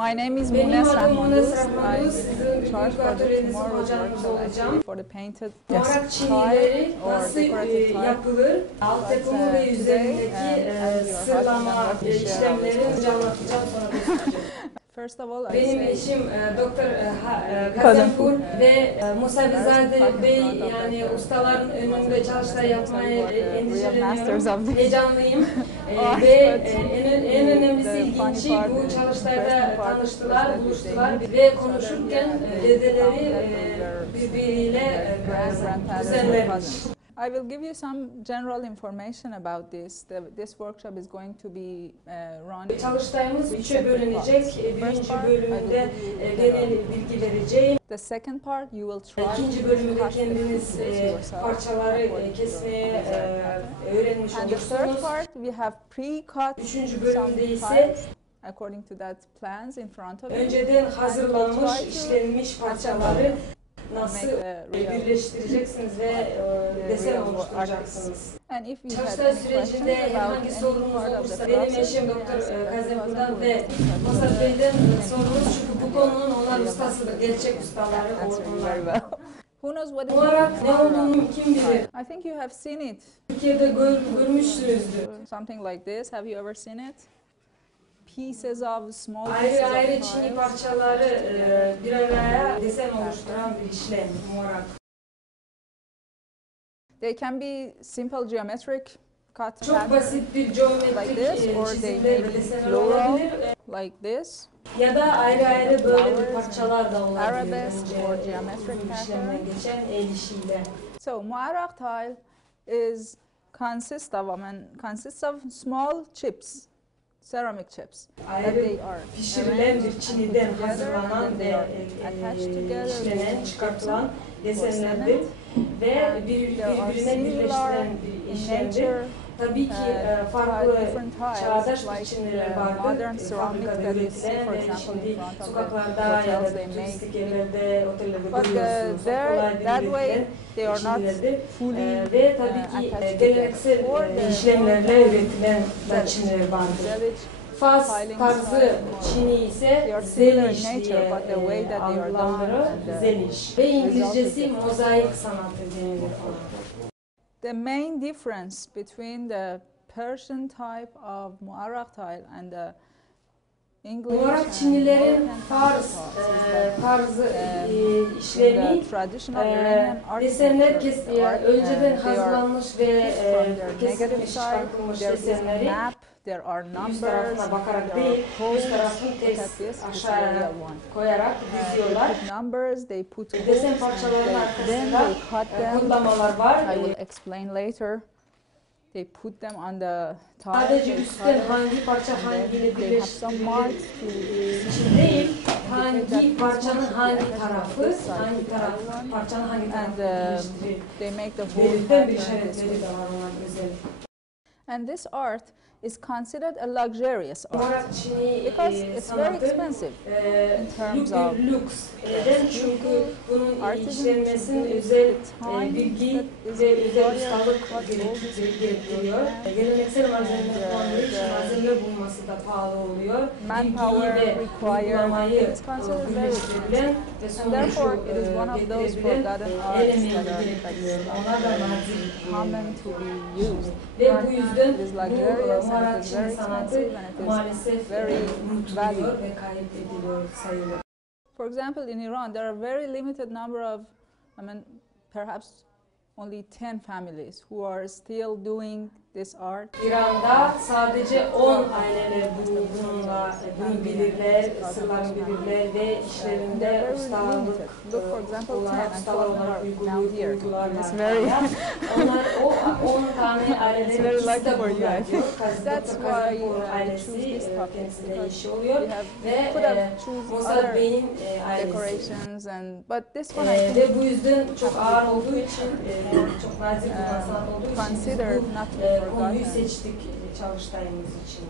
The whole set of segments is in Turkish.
My name is Rahmandoust. I'm in charge for the tomorrow's workshop for the painted Çinileri nasıl yapılır? Alt yapımı ve üzerindeki sırlama işlemleri anlatacağım sonra göstereceğim. Benim eşim Doktor Kazempour ve Musabizade Bey, yani ustaların önünde çalıştay yapmaya endişeleniyorum. Heyecanlıyım. Ve en önemlisi ilginci, bu çalıştayda tanıştılar, buluştular ve konuşurken dedeleri birbiriyle düzenlenmiş. I will give you some general information about this. This workshop is going to be run. Çalıştayımız üçe bölünecek. Birinci bölümünde genel bilgi vereceğim. The second part you will try. İkinci bölümünde kendiniz parçaları kesmeye öğrenmiş olursunuz. And the third part we have pre-cut. Üçüncü bölümde ise according to that plans in front of you. Önceden hazırlanmış, işlenmiş parçaları nasıl birleştireceksiniz ve desen oluşturacaksınız. Çalıştay sürecinde herhangi sorunuz olursa benim eşim Doktor Kazempour'dan ve Muarrak Bey'den sorunuz, çünkü bu konunun onlar ustasıdır, gerçek ustaları onlar. Who knows what Muarrak ne olduğunu kim bilir? I think you have seen it. Türkiye'de görmüşsünüzdür. Something like this. Have you ever seen it? Pieces of small ayrı ayrı Çin'i parçaları bir araya desen oluşturan bir işlem, Muarrak. They can be simple geometric cut çok basit bir geometrik çizimler, desenler olabilir. Like this. Ya da ayrı ayrı böyle bir parçalar da olabilir. Arabesque or geometric işlemden geçen el işiyle. So Muarrak tile consists of small chips. Ceramic chips. Ayrı pişirilen bir çiniden hazırlanan ve işlenen, çıkartılan desenlerdir ve birbirine birleştiren bir işlemdir. Tabii ki farklı çağdaş biçimleri vardır. Fabrikada üretilen ve şimdi sokaklarda ya da turistik yerlerde, otellerde görüyorsunuz. Kolayca üretilen biçimlerdir. Ve tabii ki geleneksel işlemlerle üretilen çinler vardır. Fas tarzı Çini ise zeliş diye adlandırılır. Zeliş. Ve İngilizcesi mozaik sanatı denilir. The main difference between the Persian type of Muarrak tile and the English Muarrak Çinilerin tarzı işlemi desenler önceden hazırlanmış ve kesilmiş, çıkartılmış desenleri üst tarafına bakarak değil, üst tarafını ters aşağıya koyarak diziyorlar. Desen parçalarının arkasında kodlamalar var. I will explain later. They put them on the tile. Sadece üstten hangi parça hangiyle birleştirildiği için değil, hangi parçanın hangi tarafı, parçanın hangi tarafı birleştirildiği bir işaretleri de var onların özellikle. And this art is considered a luxurious art because it's very expensive in terms of neden? Çünkü bunun işlenmesinin özel bilgi ve özel ustalık gerektiriyor. Geleneksel malzemeler kullandığı için malzeme bulması da pahalı oluyor. Bilgiyi ve uygulamayı birleştirilen ve sonucu getirebilen el emeği gerektiriyor. Onlar da nadir ve bu yüzden bu Muarrak Çin sanatı maalesef unutuluyor ve kaybediliyor sayılır. For example, in Iran, there are very limited number of, perhaps only 10 families who are still doing this art. İran'da sadece 10 aileler bunu bilirler, sırlarını bilirler ve işlerinde ustalar olarak uyguluyorlar. Onlar o 10 tane ailelerin ikisi de bunlar diyor. Kazempour ailesi kendisine işi oluyor ve Muarrak Bey'in ailesi. Ve bu yüzden çok ağır olduğu için, çok nazik bir sanat olduğu için konuyu seçtik çalıştayımız için.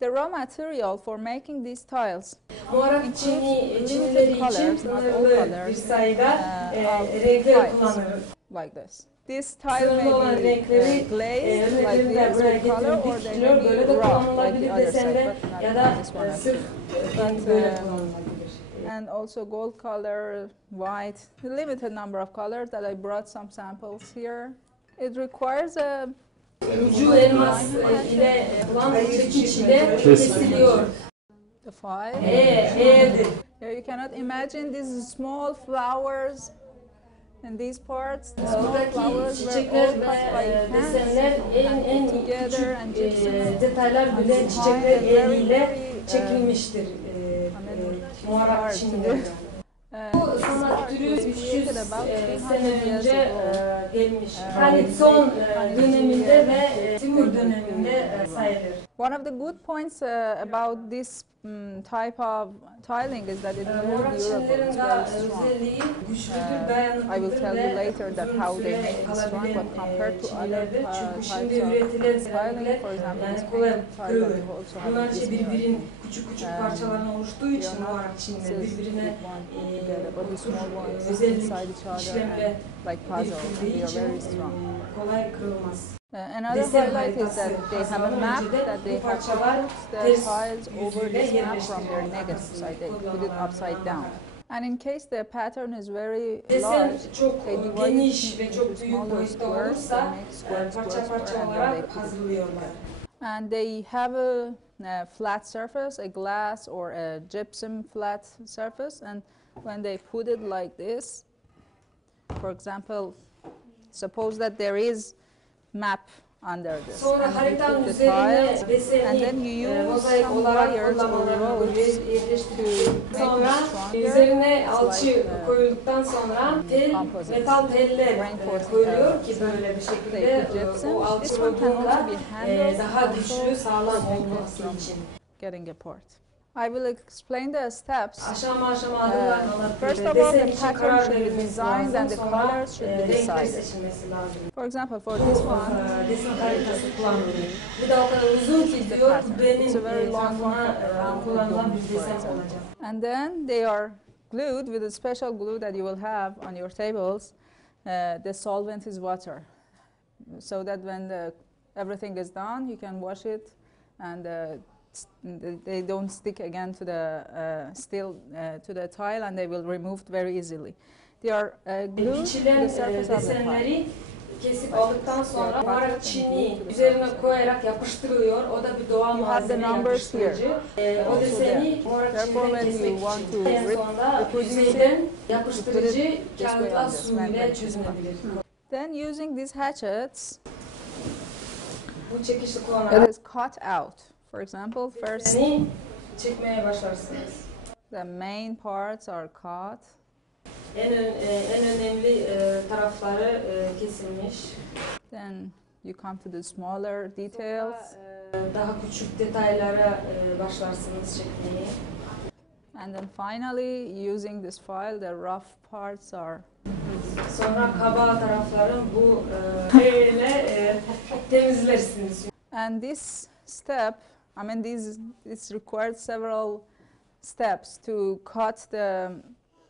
The raw material for making these tiles Muarrak Çinileri için sınırlı bir sayıda renkler kullanılır. like this. This tile may be glazed like this with color, or they may be raw like the other side, but not this one actually. And also gold color, white, a limited number of colors that I brought some samples here. It requires a Ucu elmas ile olan çekiç ile kesiliyor. The file. Here you cannot imagine these small flowers and these parts. The small flowers were all cut by desenler en together and küçük detaylar bile çiçekler eliyle çekilmiştir. Muarrak Çin'de. Bu sanat türü 300 sene önce gelmiş. Hani son döneminde ve Timur döneminde sayılır. One of the good points about this type of tiling is that it moved durable. It's very strong. I will tell you later that how they make it strong, but compared to other types of tiling, for example, this painted tile that we also have this birbirinin küçük parçalarından oluştuğu için Muarrak Çin'de birbirine inside each other and like puzzles, and they are very strong. Kolay kırılmaz. Another highlight is that they have a map that they have put the tiles over this map from their negative side. They put it upside down. And in case the pattern is very large, they divide it into smaller squares. They make square, and then they put it. And they have a flat surface, a glass or a gypsum flat surface. And when they put it like this, for example, suppose that there is map under this. Sonra haritanın üzerine and then you use some wires or ropes to make it üzerine alçı koyulduktan sonra metal teller koyuluyor ki böyle bir şekilde o alçı olduğunda daha güçlü, sağlam olması için. Getting apart. I will explain the steps. First of all, the pattern should be designed and the colors should be decided. For example, for this one, it's a very long one, and then they are glued with a special glue that you will have on your tables. The solvent is water, so that when everything is done, you can wash it and they don't stick again to the to the tile, and they will remove very easily. They are glued to the surface of the tile. Kesip aldıktan sonra Muarrak çiniği üzerine koyarak yapıştırılıyor. O da bir doğal malzeme yapıştırıcı. O deseni Muarrak çiniğinden kesmek için sonra yüzeyden yapıştırıcı kağıtla suyla çözünebilir. Then using these hatchets, bu çekişi kullanarak it is cut out. For example, first çekmeye başlarsınız. The main parts are cut. En önemli tarafları kesilmiş. Then you come to the smaller details. Daha küçük detaylara başlarsınız çekmeye. And then finally, using this file, the rough parts are. Sonra kaba tarafların bu ile temizlersiniz. And this step, I mean, this requires several steps to cut the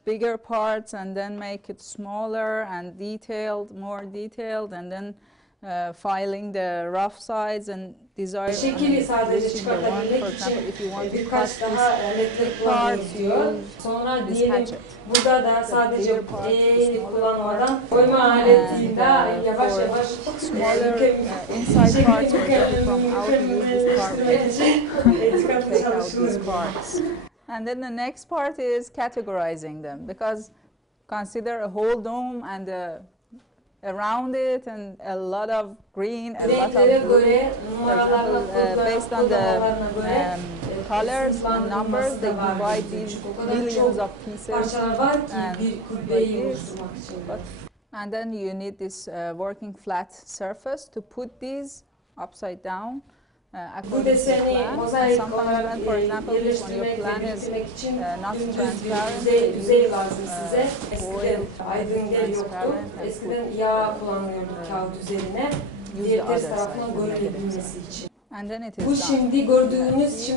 bigger parts and then make it smaller and detailed, more detailed, and then filing the rough sides and şekili sadece çıkartabilmek için birkaç daha netlik kullanılıyor. Sonra diyelim burada da sadece kullanmadan koyma aletiyle yavaş yavaş inside parts from how to use this part. And then the next part is categorizing them, because consider a whole dome and around it and a lot of green, a lot of blue. For example, based on the colors and numbers, they divide these millions of pieces and then you need this working flat surface to put these upside down. Bu deseni mozaik olarak yerleştirmek ve bitirmek için dümdüz bir yüzey lazım size. Eskiden aydın yer yoktu. Eskiden yağ kullanılıyordu kağıt üzerine. Diğer ters tarafına görülebilmesi için. Bu şimdi gördüğünüz,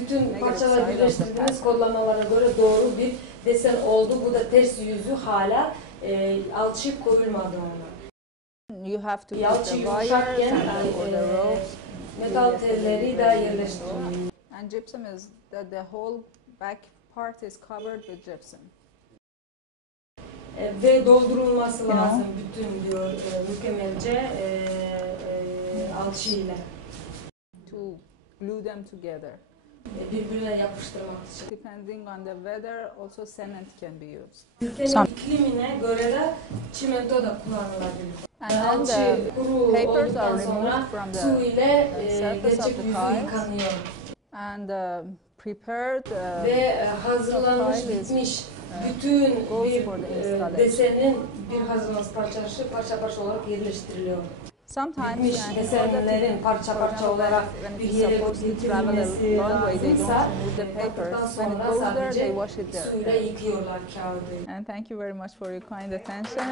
bütün parçalar birleştirdiğiniz kodlamalara göre doğru bir desen oldu. Bu da ters yüzü hala alçı koyulmadı ona. You have to use Alçı the yumuşakken wires or the ropes. metal telleri de yerleştiriyor. And gypsum is the whole back part is covered with gypsum. Ve doldurulması lazım bütün diyor mükemmelce alçı ile. To glue them together. Birbirine yapıştırmak için. Depending on the weather, also cement can be used. Ülkenin iklimine göre de çimento da kullanılabilir. And then Alçı the kuru papers are olduktan sonra removed from su the ile surface of geçip the yüzü tiles. yıkanıyor. And prepared Ve hazırlanmış, tile is, bitmiş bütün goes bir for the installation. desenin bir hazırlanmış parçası parça parça olarak yerleştiriliyor. Sometimes Bitmiş desenlerin parça parça olarak bir yere getirilmesi lazımsa yaptıktan sonra sadece suyla yıkıyorlar kağıdı. And thank you very much for your kind attention.